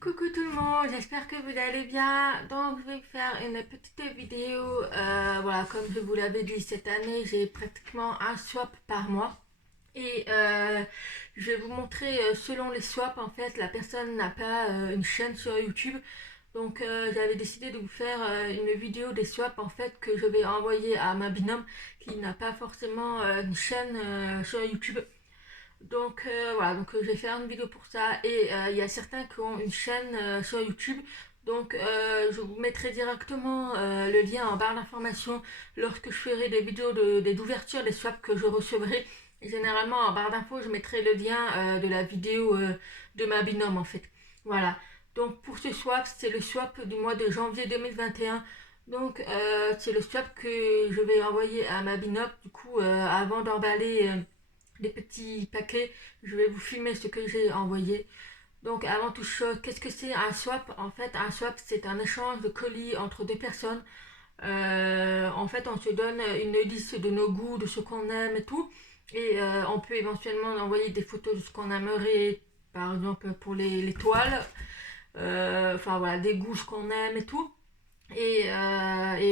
Coucou tout le monde, j'espère que vous allez bien. Donc je vais faire une petite vidéo. Voilà, comme je vous l'avais dit, cette année j'ai pratiquement un swap par mois. Et je vais vous montrer selon les swaps, en fait, la personne n'a pas une chaîne sur YouTube. Donc j'avais décidé de vous faire une vidéo des swaps en fait que je vais envoyer à ma binôme qui n'a pas forcément une chaîne sur YouTube. Donc voilà, donc je vais faire une vidéo pour ça et il y a certains qui ont une chaîne sur YouTube. Donc je vous mettrai directement le lien en barre d'information lorsque je ferai des vidéos d'ouverture des swaps que je recevrai. Et généralement en barre d'infos je mettrai le lien de la vidéo de ma binôme en fait. Voilà. Donc pour ce swap, c'est le swap du mois de janvier 2021. Donc c'est le swap que je vais envoyer à ma binôme. Du coup avant d'emballer des petits paquets. Je vais vous filmer ce que j'ai envoyé. Donc avant toute chose, qu'est-ce que c'est un swap? En fait, un swap, c'est un échange de colis entre deux personnes. En fait, on se donne une liste de nos goûts, de ce qu'on aime et tout. Et on peut éventuellement envoyer des photos de ce qu'on aimerait, par exemple pour les toiles. Enfin voilà, des goûts, ce qu'on aime et tout. Et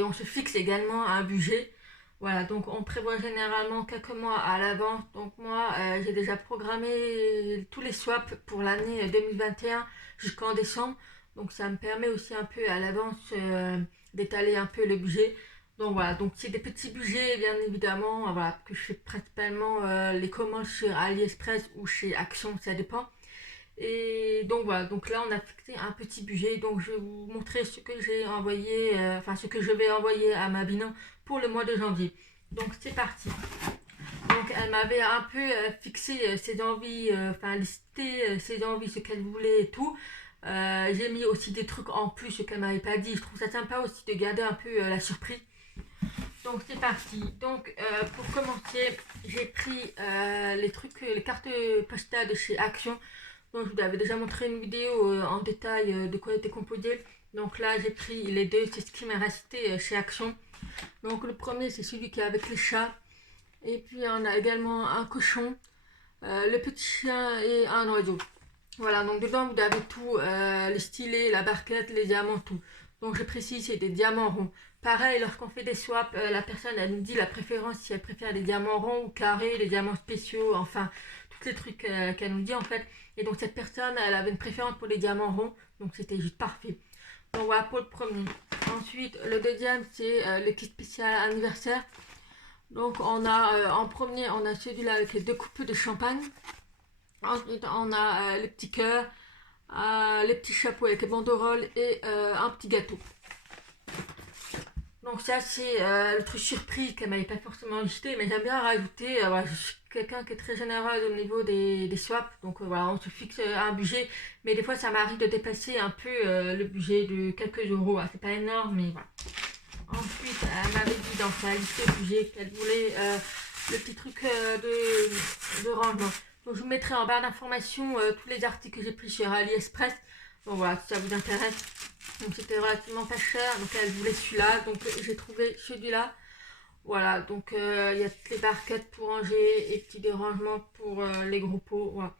on se fixe également un budget. Voilà, donc on prévoit généralement quelques mois à l'avance. Donc moi, j'ai déjà programmé tous les swaps pour l'année 2021 jusqu'en décembre. Donc ça me permet aussi un peu à l'avance d'étaler un peu le budget. Donc voilà, donc c'est des petits budgets bien évidemment, voilà, que je fais principalement les commandes sur AliExpress ou chez Action, ça dépend. Et donc voilà, donc là on a fixé un petit budget, donc je vais vous montrer ce que j'ai envoyé, enfin ce que je vais envoyer à ma binôme pour le mois de janvier. Donc c'est parti. Donc elle m'avait un peu fixé ses envies, enfin listé ses envies, ce qu'elle voulait et tout. J'ai mis aussi des trucs en plus, ce qu'elle m'avait pas dit. Je trouve ça sympa aussi de garder un peu la surprise. Donc c'est parti. Donc pour commencer, j'ai pris les trucs, les cartes postales de chez Action. Donc je vous avais déjà montré une vidéo en détail de quoi était composé. Donc là j'ai pris les deux, c'est ce qui m'est resté chez Action. Donc le premier c'est celui qui est avec les chats. Et puis on a également un cochon, le petit chien et un oiseau. Voilà, donc dedans vous avez tout, les stylets, la barquette, les diamants, tout. Donc je précise, c'est des diamants ronds. Pareil, lorsqu'on fait des swaps, la personne elle nous dit la préférence si elle préfère les diamants ronds ou carrés, les diamants spéciaux, enfin tous les trucs qu'elle nous dit en fait. Et donc cette personne elle avait une préférence pour les diamants ronds, donc c'était juste parfait. Donc voilà pour le premier. Ensuite, le deuxième c'est le kit spécial anniversaire. Donc on a en premier, on a celui-là avec les deux coupes de champagne. Ensuite, on a les petits cœurs, les petits chapeaux avec les banderoles et un petit gâteau. Donc ça c'est le truc surprise qu'elle m'avait pas forcément listé, mais j'aime bien rajouter. Voilà, je suis quelqu'un qui est très généreux au niveau des swaps, donc voilà, on se fixe un budget, mais des fois ça m'arrive de dépasser un peu le budget de quelques euros. Ah, c'est pas énorme, mais voilà. Ensuite, elle m'avait dit dans sa liste de budget qu'elle voulait le petit truc de rangement. Donc je vous mettrai en barre d'informations tous les articles que j'ai pris sur AliExpress. Donc voilà, si ça vous intéresse. Donc c'était relativement pas cher. Donc elle voulait celui-là. Donc j'ai trouvé celui-là. Voilà, donc il y a toutes les barquettes pour ranger et petits dérangements pour les gros pots. Voilà.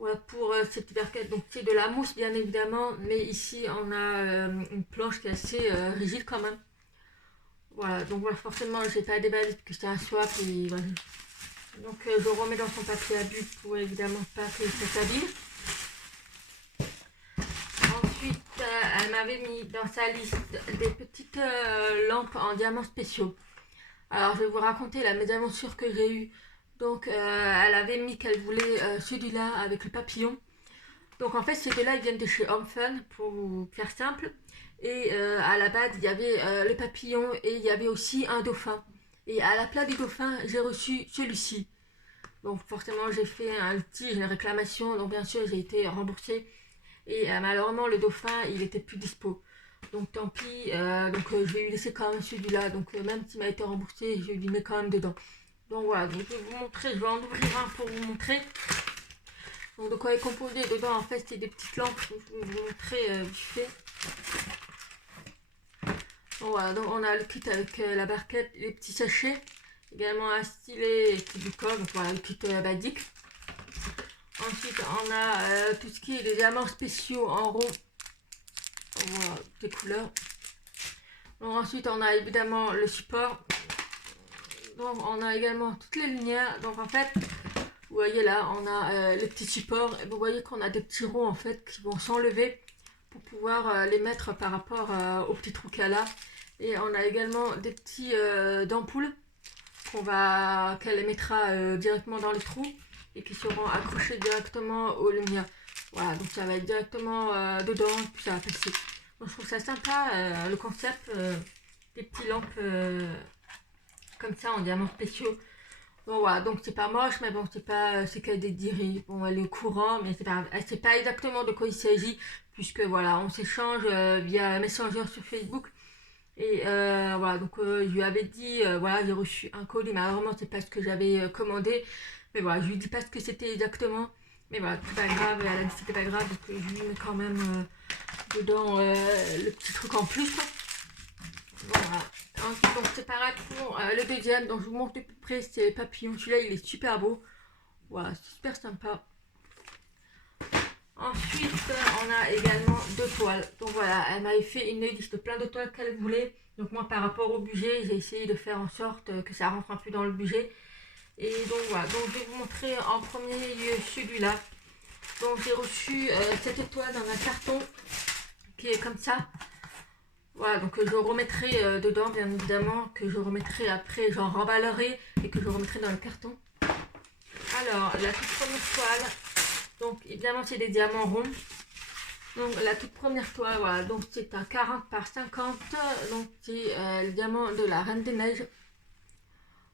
Voilà pour ces petites barquettes. Donc c'est de la mousse bien évidemment. Mais ici on a une planche qui est assez rigide quand même. Voilà, donc voilà, forcément j'ai pas déballé parce que c'était un swap et voilà. Donc je remets dans son papier à but pour évidemment pas que ça s'abîme. Ensuite, elle m'avait mis dans sa liste des petites lampes en diamants spéciaux. Alors, je vais vous raconter la mésaventure que j'ai eue. Donc, elle avait mis qu'elle voulait celui-là avec le papillon. Donc, en fait, ces deux-là, ils viennent de chez Home Fun, pour vous faire simple. Et à la base, il y avait le papillon et il y avait aussi un dauphin. Et à la place du dauphin, j'ai reçu celui-ci. Donc, forcément, j'ai fait un litige, une réclamation. Donc, bien sûr, j'ai été remboursée. Et malheureusement, le dauphin, il était plus dispo. Donc tant pis, je vais lui laisser quand même celui-là. Donc même s'il m'a été remboursé, je lui mets quand même dedans. Donc voilà, donc je vais vous montrer, je vais en ouvrir un pour vous montrer. Donc de quoi est composé dedans, en fait, c'est des petites lampes. Je vais vous montrer vite fait. Donc voilà, donc on a le kit avec la barquette, les petits sachets. Également un stylet et du corps, donc voilà, le kit basique. Ensuite, on a tout ce qui est des diamants spéciaux en rond. Voilà, des couleurs. Donc, ensuite, on a évidemment le support. Donc, on a également toutes les lumières. Donc, en fait, vous voyez là, on a les petits supports. Et vous voyez qu'on a des petits ronds en fait qui vont s'enlever pour pouvoir les mettre par rapport au petit trou qu'elle a. Et on a également des petits d'ampoules qu'elle mettra directement dans les trous et qui seront accrochés directement aux lumières. Voilà, donc ça va être directement dedans, puis ça va passer. Donc je trouve ça sympa le concept des petites lampes comme ça en diamants spéciaux. Bon voilà, donc c'est pas moche, mais bon, c'est qu'elle est dirée. Bon, elle est au courant, mais elle sait pas exactement de quoi il s'agit, puisque voilà, on s'échange via Messenger sur Facebook. Et voilà, donc je lui avais dit, voilà, j'ai reçu un colis, malheureusement, c'est pas ce que j'avais commandé. Mais voilà, je lui dis pas ce que c'était exactement. Mais voilà, c'est pas grave, elle a dit que c'était pas grave, donc je lui mets quand même dedans le petit truc en plus, quoi. Voilà. Ensuite, donc c'est pareil pour le deuxième, donc je vous montre de plus près, c'est papillon. Celui-là, il est super beau. Voilà, c'est super sympa. Ensuite, on a également deux toiles. Donc voilà, elle m'avait fait une liste de plein de toiles qu'elle voulait. Donc moi, par rapport au budget, j'ai essayé de faire en sorte que ça rentre un peu dans le budget. Et donc voilà, donc je vais vous montrer en premier lieu celui-là. Donc j'ai reçu cette toile dans un carton qui est comme ça. Voilà, donc je remettrai dedans, bien évidemment, que je remettrai après, j'en remballerai et que je remettrai dans le carton. Alors, la toute première toile, donc évidemment c'est des diamants ronds. Donc la toute première toile, voilà, donc c'est un 40 par 50, donc c'est le diamant de la Reine des Neiges.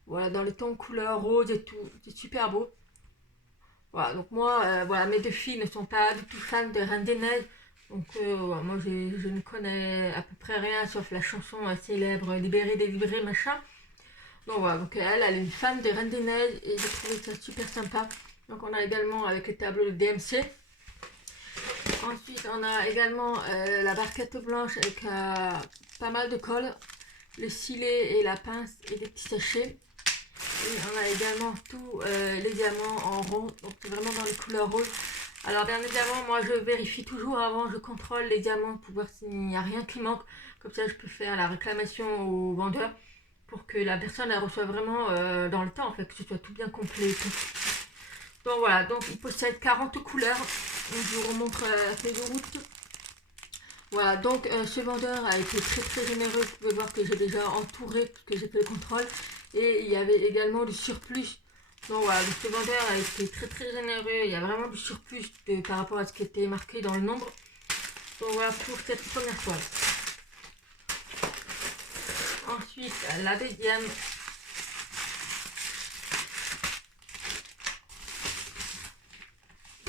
Voilà, dans les tons couleur rose et tout, c'est super beau. Voilà, donc moi, voilà, mes deux filles ne sont pas du tout fans de Reine des Neiges. Donc voilà, moi je ne connais à peu près rien sauf la chanson célèbre Libérée, délivrée, machin. Donc voilà, donc elle est une fan de Reine des Neiges et j'ai trouvé ça super sympa. Donc on a également avec le tableau de DMC. Ensuite on a également la barquette blanche avec pas mal de colle, le silet et la pince et des petits sachets. Et on a également tous les diamants en rond, donc c'est vraiment dans les couleurs roses. Alors bien évidemment, moi je vérifie toujours avant, je contrôle les diamants pour voir s'il n'y a rien qui manque. Comme ça je peux faire la réclamation au vendeur pour que la personne elle reçoive vraiment dans le temps, en fait, que ce soit tout bien complet et tout. Donc voilà, donc il possède 40 couleurs. Donc, je vous remontre la feuille de route. Voilà, donc ce vendeur a été très très généreux. Vous pouvez voir que j'ai déjà entouré, que j'ai fait le contrôle. Et il y avait également du surplus. Donc voilà, donc ce vendeur a été très très généreux. Il y a vraiment du surplus par rapport à ce qui était marqué dans le nombre. Donc voilà pour cette première toile. Ensuite, la deuxième.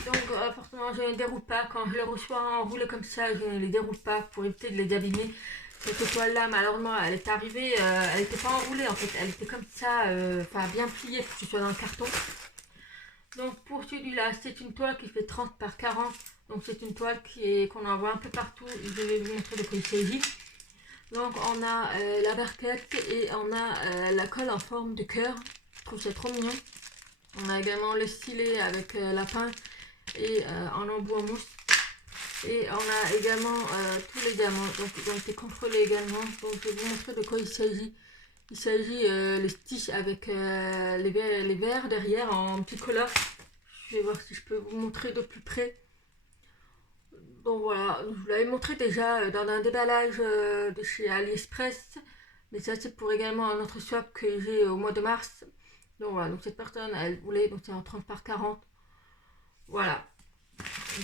Donc forcément je ne les déroule pas. Quand je les reçois enroulés comme ça, je ne les déroule pas pour éviter de les abîmer. Cette toile là, malheureusement, elle est arrivée, elle n'était pas enroulée en fait, elle était comme ça, enfin bien pliée pour que ce soit dans le carton. Donc pour celui-là, c'est une toile qui fait 30 par 40. Donc c'est une toile qu'on envoie un peu partout. Je vais vous montrer de quoi il s'agit. Donc on a la barquette et on a la colle en forme de cœur. Je trouve ça trop mignon. On a également le stylet avec la pince et en embout en mousse. Et on a également tous les diamants, donc ils ont été contrôlés également. Donc je vais vous montrer de quoi il s'agit. Il s'agit les stitches avec les verres derrière en petit collant. Je vais voir si je peux vous montrer de plus près. Donc voilà, je vous l'avais montré déjà dans un déballage de chez AliExpress. Mais ça c'est pour également un autre swap que j'ai au mois de mars. Donc voilà, donc cette personne elle voulait, donc c'est en 30 par 40. Voilà.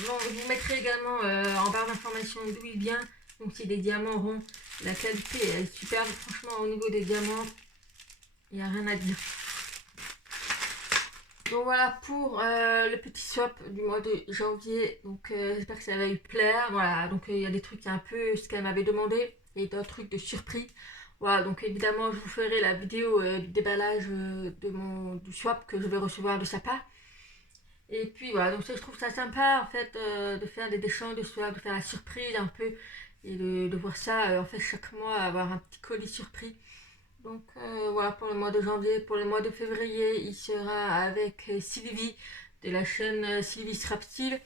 Bon, je vous mettrai également en barre d'informations d'où il vient. Donc c'est des diamants ronds. La qualité elle est super. Franchement au niveau des diamants, il n'y a rien à dire. Donc voilà pour le petit swap du mois de janvier. Donc j'espère que ça va lui plaire. Voilà, donc il y a des trucs un peu ce qu'elle m'avait demandé. Et d'autres trucs de surprise. Voilà, donc évidemment je vous ferai la vidéo du déballage du swap que je vais recevoir de sa part. Et puis voilà, donc je trouve ça sympa en fait de faire des échanges de swap, de faire la surprise un peu et de voir ça en fait chaque mois avoir un petit colis surprise. Donc voilà pour le mois de janvier. Pour le mois de février, il sera avec Sylvie de la chaîne Sylvie Strapstyle.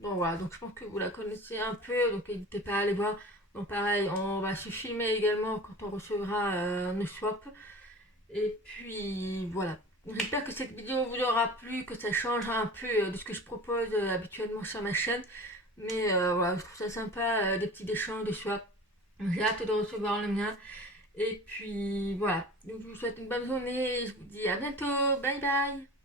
Bon voilà, donc je pense que vous la connaissez un peu, donc n'hésitez pas à aller voir. Donc pareil, on va se filmer également quand on recevra nos swaps. Et puis voilà. J'espère que cette vidéo vous aura plu, que ça change un peu de ce que je propose habituellement sur ma chaîne. Mais voilà, je trouve ça sympa, des petits échanges de swaps. J'ai hâte de recevoir le mien. Et puis voilà. Donc, je vous souhaite une bonne journée et je vous dis à bientôt. Bye bye.